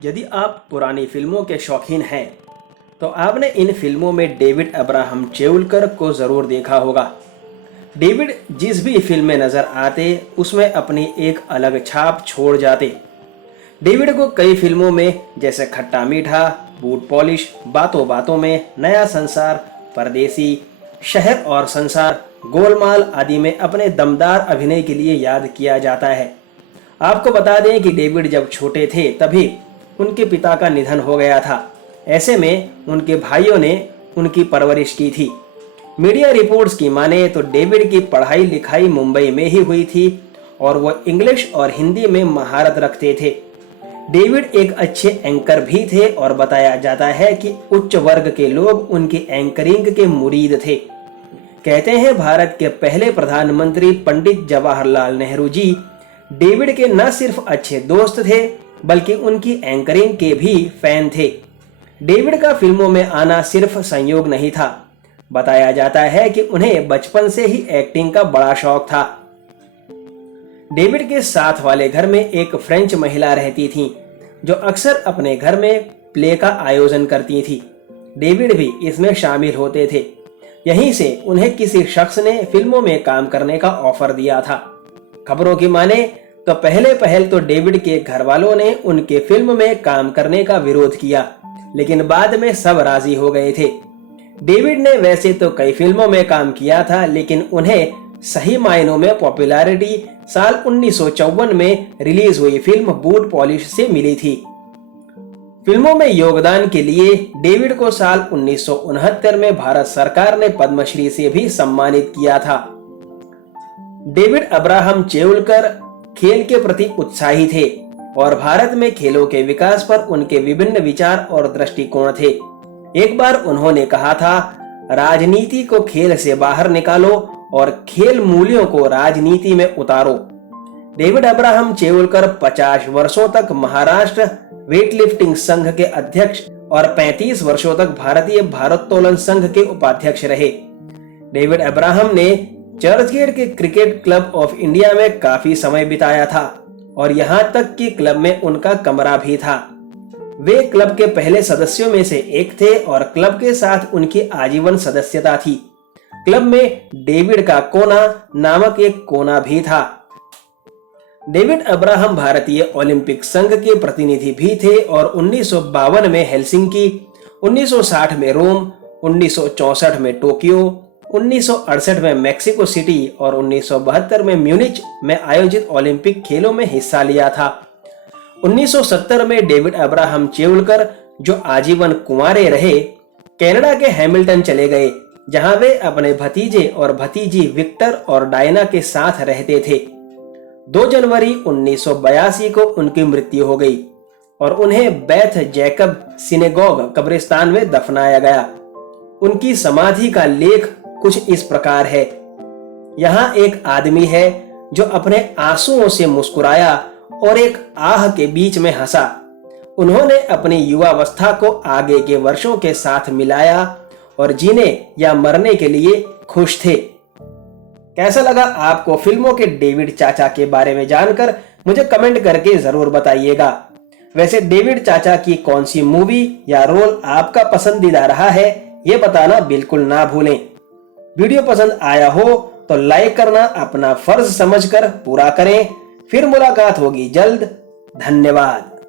यदि आप पुरानी फिल्मों के शौकीन हैं तो आपने इन फिल्मों में डेविड अब्राहम चेउलकर को ज़रूर देखा होगा। डेविड जिस भी फिल्म में नज़र आते उसमें अपनी एक अलग छाप छोड़ जाते। डेविड को कई फिल्मों में जैसे खट्टा मीठा, बूट पॉलिश, बातों बातों में, नया संसार, परदेसी, शहर और संसार, गोलमाल आदि में अपने दमदार अभिनय के लिए याद किया जाता है। आपको बता दें कि डेविड जब छोटे थे तभी उनके पिता का निधन हो गया था। ऐसे में उनके भाइयों ने उनकी परवरिश की थी। मीडिया रिपोर्ट्स की माने तो डेविड की पढ़ाई लिखाई मुंबई में ही हुई थी और वो इंग्लिश और हिंदी में महारत रखते थे। डेविड एक अच्छे एंकर भी थे और बताया जाता है कि उच्च वर्ग के लोग उनकी एंकरिंग के मुरीद थे। कहते हैं भारत के पहले प्रधानमंत्री पंडित जवाहरलाल नेहरू जी डेविड के न सिर्फ अच्छे दोस्त थे बल्कि उनकी एंकरिंग के भी फैन थे। डेविड का फिल्मों में आना सिर्फ संयोग नहीं था। बताया जाता है कि उन्हें बचपन से ही एक्टिंग का बड़ा शौक था। डेविड के साथ वाले घर में एक फ्रेंच महिला रहती थी जो अक्सर अपने घर में प्ले का आयोजन करती थी। डेविड भी इसमें शामिल होते थे। यहीं से उन्हें किसी शख्स ने फिल्मों में काम करने का ऑफर दिया था। खबरों की माने तो पहल तो डेविड के घर वालों ने उनके फिल्म में काम करने का विरोध किया, लेकिन बाद में सब राजी हो गए थे। डेविड ने वैसे तो कई फिल्मों में काम किया था, लेकिन उन्हें सही मायनों में पॉपुलैरिटी साल 1954 में रिलीज हुई फिल्म बूट पॉलिश से मिली थी। फिल्मों में योगदान के लिए डेविड को साल 1969 में भारत सरकार ने पद्मश्री से भी सम्मानित किया था। डेविड अब्राहम चेउलकर खेल के प्रति उत्साही थे और भारत में खेलों के विकास पर उनके विभिन्न विचार और दृष्टिकोण थे। एक बार उन्होंने कहा था, राजनीति को खेल से बाहर निकालो और खेल मूल्यों को राजनीति में उतारो। डेविड अब्राहम चेउलकर 50 वर्षों तक महाराष्ट्र वेटलिफ्टिंग संघ के अध्यक्ष और 35 वर्षों तक भारतीय भारोत्तोलन संघ के उपाध्यक्ष रहे। डेविड अब्राहम ने चर्चगेट के क्रिकेट क्लब ऑफ इंडिया में काफी समय बिताया था और यहां तक कि क्लब में उनका कमरा भी था। वे क्लब के पहले सदस्यों में से एक थे और क्लब के साथ उनकी आजीवन सदस्यता थी। क्लब में डेविड का कोना नामक एक कोना भी था। डेविड अब्राहम भारतीय ओलंपिक संघ के प्रतिनिधि भी थे और 1952 में हेलसिंकी, 1960 में रोम, 1964 में टोक्यो, 1968 में मैक्सिको सिटी और 1972 में म्यूनिच में आयोजित ओलंपिक खेलों में हिस्सा लिया था। 1970 में डेविड अब्राहम चेउलकर, जो आजीवन कुंवारे रहे, कनाडा के हैमिल्टन चले गए, जहां वे अपने भतीजे और भतीजी विक्टर और डायना के साथ रहते थे। 2 जनवरी 1982 को उनकी मृत्यु हो गई और उन्हें बेथ जैकब सिनेगॉग कब्रिस्तान में दफनाया गया। उनकी समाधि का लेख कुछ इस प्रकार है। यहाँ एक आदमी है जो अपने आंसुओं से मुस्कुराया और एक आह के बीच में हंसा। उन्होंने अपनी युवावस्था को आगे के वर्षों के साथ मिलाया और जीने या मरने के लिए खुश थे। कैसा लगा आपको फिल्मों के डेविड चाचा के बारे में जानकर? मुझे कमेंट करके जरूर बताइएगा। वैसे डेविड चाचा की कौन सी मूवी या रोल आपका पसंदीदा रहा है, ये बताना बिल्कुल ना भूलें। वीडियो पसंद आया हो तो लाइक करना अपना फर्ज समझकर पूरा करें। फिर मुलाकात होगी जल्द। धन्यवाद।